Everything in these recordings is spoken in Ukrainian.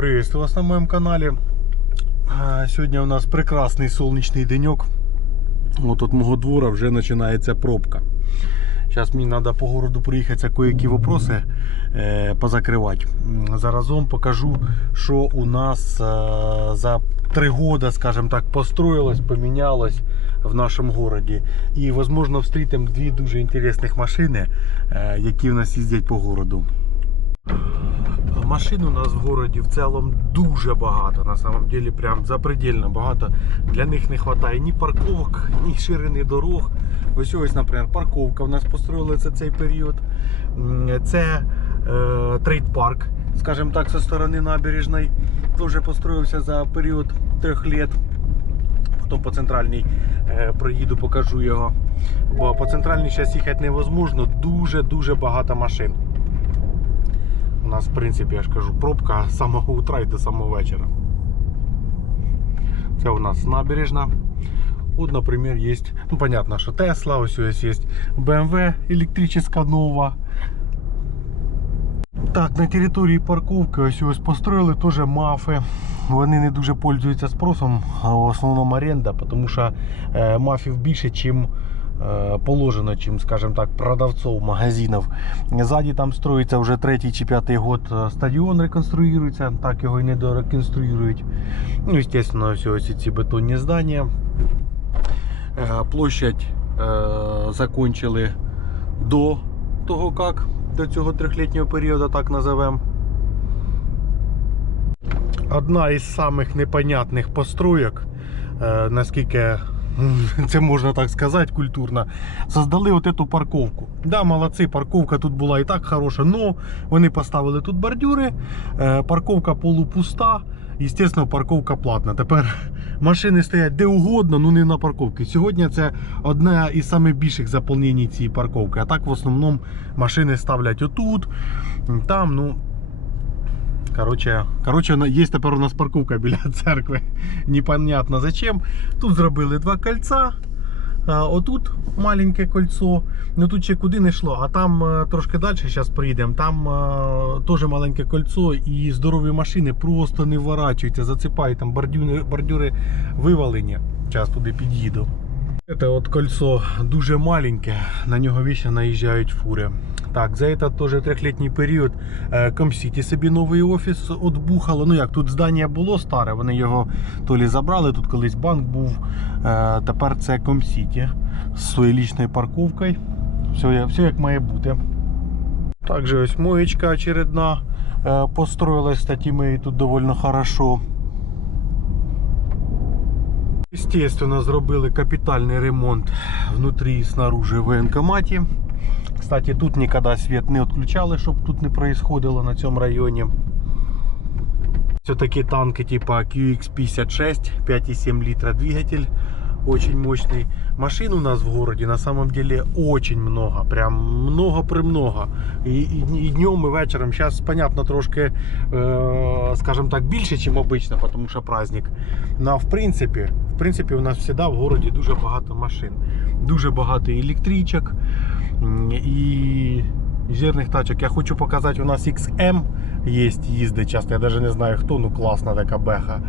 Приветствую вас на моем канале. А, Сегодня у нас прекрасный солнечный денек. Вот от мого двора вже починається пробка. Зараз мені треба по городу проїхатися кое-які вопроси е, позакривати. Заразом покажу, що у нас е, за три роки, скажімо так, построїлось, помінялось в нашому городі. І, можливо, встрітимо дві дуже інтересних машини, е, які в нас їздять по городу. Машин у нас в городі в цілому дуже багато. На самом деле прям запредельно багато. Для них не вистачає ні парковок, ні ширини дорог. Ось ось, наприклад, парковка у нас построїлася цей період. Це е, трейд-парк, скажімо так, зі сторони набережної. Теж построївся за період трьох років. Потім по центральній е, проїду, покажу його. Бо по центральній зараз їхати невозможно, дуже-дуже багато машин. У нас, в принципі, я ж кажу, пробка з самого утра і до самого вечора. Це у нас набережна. От, наприклад, є, ну, понятно, що Тесла, ось ось є BMW електрична нова. Так, на території парковки ось ось построїли теж мафи. Вони не дуже пользуються спросом, а в основному оренда, тому що е, мафів більше, е, положено, чим, скажімо так, продавців магазинів. Ззаді там строїться вже третій чи п'ятий год е, стадіон реконструюється, так його і не дореконструюють. Ну, звісно, все ось ці бетонні здання. Е, Площадь е, закончили до того, як до цього трьохлітнього періоду, так назовемо. Одна із самих непонятних построєк, е, наскільки це можна так сказати культурно, создали от эту парковку. Да, молодці, парковка тут була і так хороша, но вони поставили тут бордюри, е, парковка полупуста, Естественно, парковка платна. Тепер машини стоять де угодно, ну не на парковці. Сьогодні це одне із найбільших заповнень цієї парковки. А так в основному машини ставлять отут, там, ну. Короче, короче, є тепер у нас парковка біля церкви. Непонятно зачем. Тут зробили два кольця. Отут маленьке кольцо. Ну тут ще куди не йшло, а там е, трошки далі зараз приїдемо. Там е, теж маленьке кольцо і здорові машини просто не вворачуються, засипають там бордюри, бордюри вивалені. Зараз туди під'їду. Це от кольцо дуже маленьке, на нього вічно наїжджають фури. Так, за этот теж трьохлітній період е, Комсіті собі новий офіс отбухало. Ну як тут здання було старе, вони його то лі забрали, тут колись банк був. Е, Тепер це Комсіті з своєю лічною парковкою. Все, все як має бути. Також ось моєчка очередна е, построилась, кстати, ми тут доволі хорошо. Естественно, зробили капітальний ремонт внутрі і снаружи в воєнкоматі. Кстати, тут ніколи світ не відключали, щоб тут не происходило на цьому районі. Все-таки танки типа QX56, 5,7 литра двигатель. Очень мощный. Машин у нас в городе на самом деле очень много. Прям много-премного. І, і, і днем, і вечором. Зараз, понятно, трошки, е, скажем так, більше, ніж обично, тому що праздник. Ну, а в принципі, в принципі, у нас завжди в городі дуже багато машин. Дуже багато електричок м, і жирних тачок. Я хочу показати, у нас XM є, їздить часто. Я навіть не знаю хто, ну класна така беха.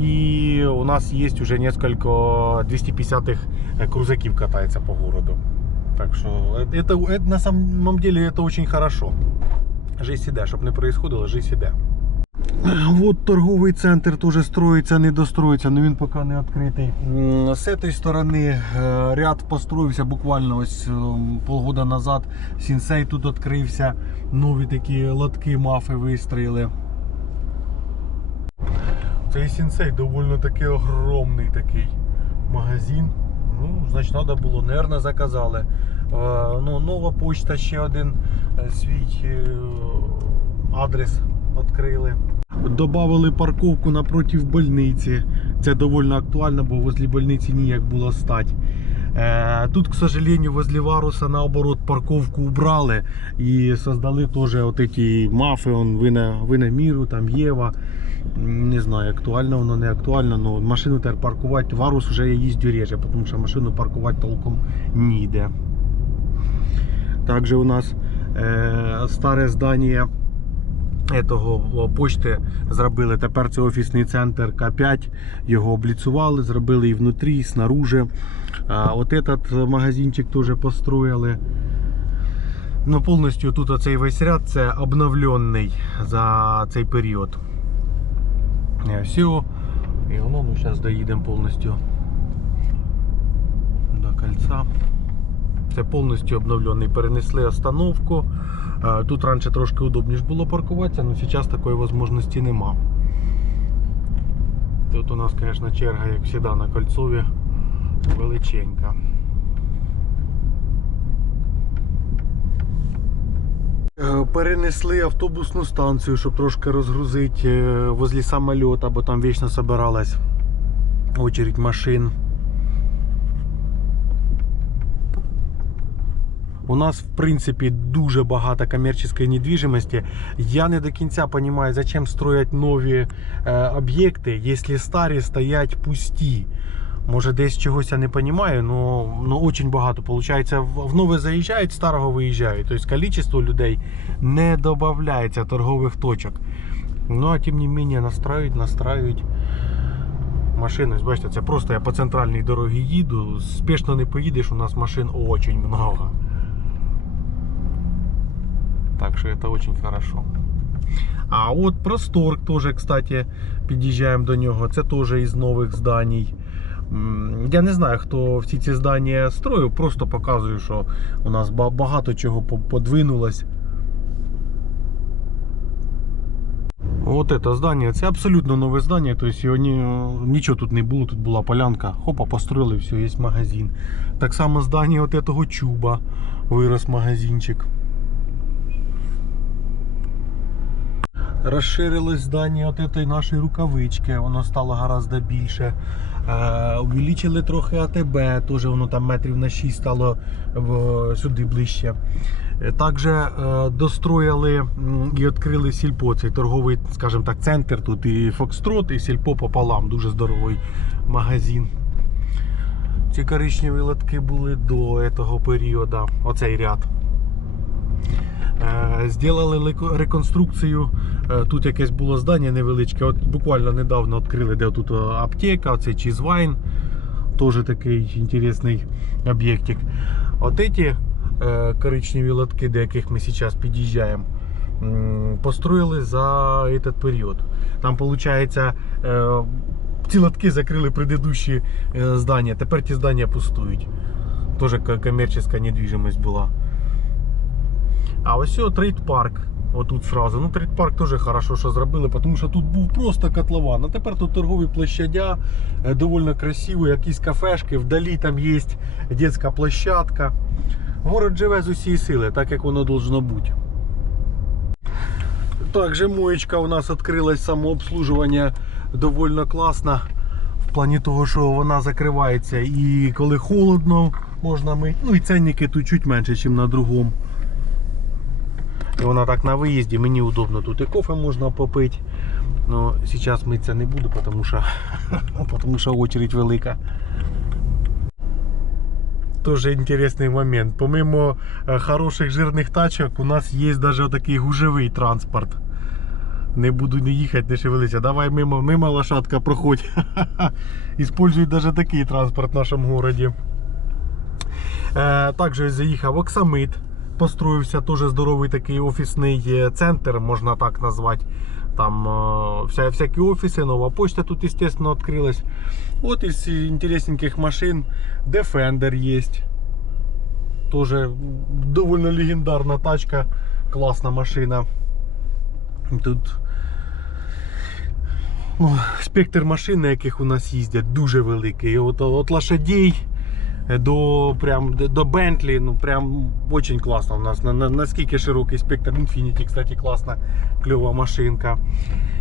І у нас є вже несколько 250-х крузаків катається по городу. Так що это, это, на самом деле это очень хорошо. Жизнь іде, щоб не происходило, жизнь іде. Вот торговий центр теж строїться, не достроїться, але він поки не відкритий. М, З цієї сторони е, ряд построївся буквально ось ем, полгода назад. Сінсей тут відкрився, нові такі лотки мафи вистроїли. Цей сінсей доволі таки огромний такий магазин. Ну, значить, треба було, нервно заказали. Е, ну, нова почта ще один е, свій е, адрес відкрили. Добавили парковку напротив больниці. Це доволі актуально, бо возле больниці ніяк було стати. Тут, к сожалению, возле Варуса наоборот парковку убрали і создали теж от эти мафи, он, ви, на, міру, там Єва. Не знаю, актуально воно, не актуально, але машину тепер паркувати. Варус вже я їздю реже, тому що машину паркувати толком ніде. Також у нас е, старе здання Етого почти зробили. Тепер це офісний центр К5. Його обліцували, зробили і внутрі, і снаружи. А, от этот магазинчик теж построїли. Ну, повністю тут оцей весь ряд це обновлений за цей період. Е, Все. І воно, ну, зараз доїдемо повністю до кольця. Це повністю обновлений. Перенесли остановку. Е, Тут раніше трошки удобніше було паркуватися, але зараз такої можливості нема. Тут у нас, звісно, черга, як завжди, на кольцові величенька. Перенесли автобусну станцію, щоб трошки розгрузити е, возле самоліта, бо там вічно собиралась очередь машин. У нас, в принципі, дуже багато комерційної недвіжимості. Я не до кінця розумію, зачем строять нові е, об'єкти, якщо старі стоять пусті. Може, десь чогось я не розумію, але ну, дуже багато. Получається, в нове заїжджають, старого виїжджають. Тобто кількість людей не додається торгових точок. Ну, а тим не менше, настраюють, настраюють машини. Бачите, це просто я по центральній дорогі їду. Спішно не поїдеш, у нас машин дуже багато. Так что это очень хорошо. А от Просторг тоже, кстати, під'їжджаємо до нього. Це теж із нових зданій. Я не знаю, хто всі ці здання строїв, просто показую, що у нас багато чого подвинулось. От це здання, це абсолютно нове здання, тобто його ні, нічого тут не було, тут була полянка. Хопа, построїли, все, є магазин. Так само здання от этого чуба вирос магазинчик. Розширилось здання от этой нашої рукавички, воно стало гораздо більше. Е, увеличили трохи АТБ, теж воно там метрів на 6 стало сюди ближче. Е, Також е, достроїли і відкрили сільпо, цей торговий, скажімо так, центр. Тут і Фокстрот, і сільпо пополам, дуже здоровий магазин. Ці коричневі лотки були до цього періоду, оцей ряд. Е, Зробили реконструкцію. Е, Тут якесь було здання невеличке. От буквально недавно відкрили, де тут е, аптека, це Чізвайн. Теж такий інтересний об'єктик. От ці коричневі лотки, до яких ми зараз під'їжджаємо, построїли за этот період. Там, виходить, ці лотки закрили предыдущі здання. Тепер ті здання пустують. Теж комерційна недвіжимость була. А ось о, трейд-парк. Отут сразу. Ну, трейд-парк теж хорошо, що зробили, тому що тут був просто котлован. А тепер тут торгові площадя, е, доволі красиво, якісь кафешки, вдалі там є дитяча площадка. Город живе з усієї сили, так як воно должно бути. Також моєчка у нас відкрилась самообслужування доволі класно. В плані того, що вона закривається і коли холодно, можна мити. Ну і ценники тут чуть менше, ніж на другому. І вона так на виїзді, мені удобно. Тут і кофе можна попити. Но зараз митися не буду, тому що, тому що очередь велика. Тоже інтересний момент. Помимо е, хороших жирних тачок, у нас є навіть такий гужевий транспорт. Не буду не їхати, не шевелитися. Давай мимо, мимо лошадка проходь. Іспользують навіть такий транспорт в нашому місті. Е, також я заїхав Оксамит. Построївся теж здоровий такий офісний е, центр, можна так назвати. Там е, вся, всякі офіси, нова почта тут, звісно, відкрилась. От із інтересненьких машин Defender є. Тоже довольно легендарна тачка, класна машина. Тут ну, спектр машин, на яких у нас їздять, дуже великий. От, от лошадей до прям до Бентлі, ну прям очень класно. У нас на, на, наскільки широкий спектр. Infinity, кстати, класна, кльова машинка.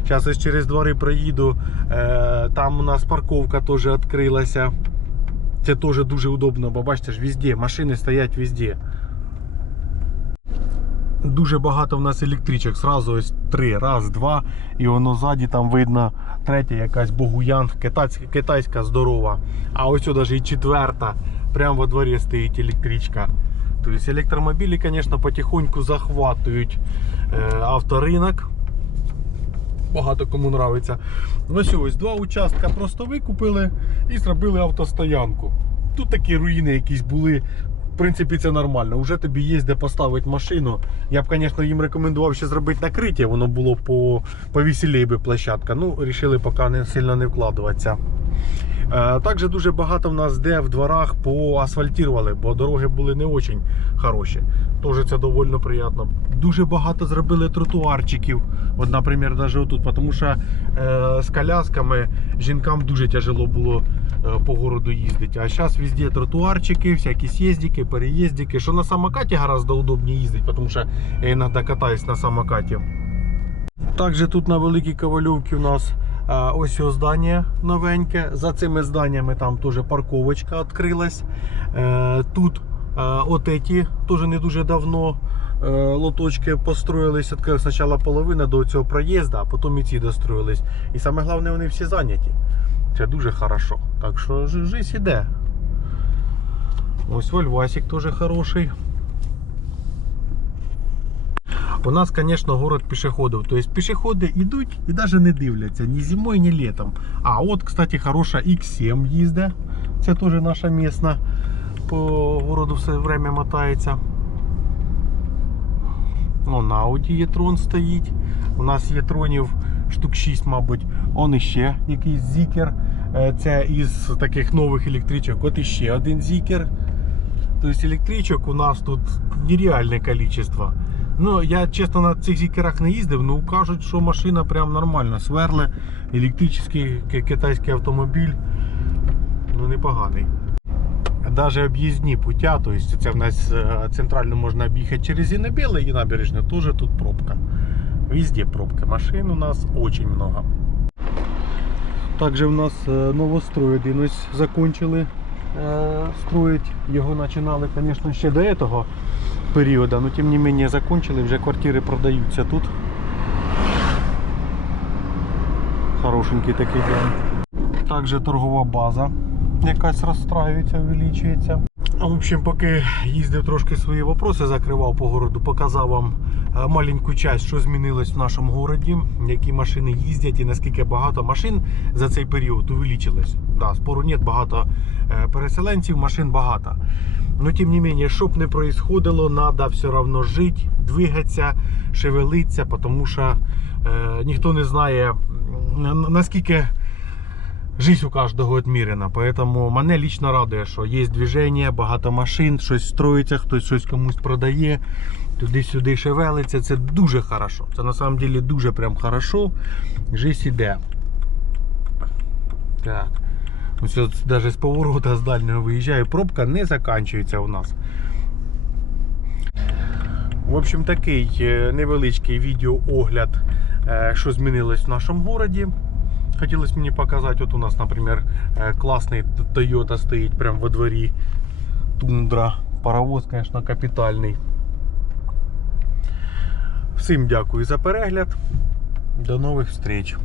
Зараз ось через двори проїду. Е, там у нас парковка теж відкрилася. Це теж дуже удобно, бо бачите ж везде, машини стоять везде. Дуже багато в нас електричок. Сразу ось три. Раз, два. І воно ззаді там видно третя якась Богуян, китайська, китайська здорова. А ось навіть і четверта. Прямо во дворі стоїть електричка. Тобто електромобілі, звісно, потихоньку захватують е, авторинок. багато кому нравиться. Ось ось два участка просто викупили і зробили автостоянку. Тут такі руїни якісь були. В принципі, це нормально. Уже тобі є де поставити машину. Я б, звісно, їм рекомендував ще зробити накриття, воно було по, повеселій би площадка. Ну, вирішили поки не сильно не вкладуватися. Е, Також дуже багато в нас де в дворах поасфальтували, бо дороги були не дуже хороші. Теж це доволі приємно. Дуже багато зробили тротуарчиків. От, наприклад, навіть отут, тому що е, з колясками жінкам дуже тяжело було е, по городу їздити. А зараз везде тротуарчики, всякі съездики, переїздики. Що на самокаті гораздо удобніше їздити, тому що я іноді катаюсь на самокаті. Також тут на Великій Ковальовці у нас ось його здання новеньке. За цими зданнями там теж парковочка відкрилась. Е, Тут а, от эти теж не дуже давно е, лоточки построїлись. Відкрили спочатку половина до цього проїзду, а потім і ці достроїлись. І саме головне, вони всі зайняті. Це дуже хорошо. Так що жи- жизнь іде. Ось Вольвасик теж хороший. У нас, звісно, город пішоходів. Тобто пішоходи йдуть і навіть не дивляться ні зимою, ні літом. А от, кстати, хороша X7 їздить. Це теж наша місна. По городу все время мотається. Вон Audi e-tron стоїть. У нас є-тронів штук 6, мабуть. Он іще якийсь зікер. Е, Це із таких нових електричок. От іще один зікер. Тобто електричок у нас тут нереальне количество. Ну, я чесно на цих зікерах не їздив, ну кажуть, що машина прям нормальна. Сверли, електричний китайський автомобіль. Ну, непоганий. Навіть об'їзні путя, тобто це в нас е, центрально можна об'їхати через Інобіле і набережне, теж тут пробка. Везде пробки. Машин у нас очень много. Также в нас е, новострой один ось закончили е, строить. Його починали, звісно, ще до цього періоду, але тим не менше закончили, вже квартири продаються тут. Хорошенький такий день. Також торгова база якась розстраюється, увеличується. В общем, поки їздив трошки свої вопроси, закривав по городу, показав вам е, маленьку часть, що змінилось в нашому городі, які машини їздять і наскільки багато машин за цей період увеличилось. Да, спору нет, багато е, переселенців, машин багато. Но тим не менее, щоб не происходило, надо все равно жити, двигатися, шевелитися, тому що е, ніхто не знає наскільки Жизнь у кожного відмірена, поэтому мене лично радує, що є движення, багато машин, щось строїться, хтось щось комусь продає, туди-сюди шевелиться. Це дуже хорошо. Це на самом деле дуже прям хорошо. Жизнь іде. Так. Ось навіть з поворота з дальнього виїжджаю, пробка не закінчується у нас. В общем, такий е, невеличкий відеоогляд, е, що змінилось в нашому городі. Хотілося мені показати, от у нас, наприклад, е, класний Toyota стоїть прямо во дворі. Тундра. Паровоз, звісно, капітальний. Всім дякую за перегляд. До нових встреч.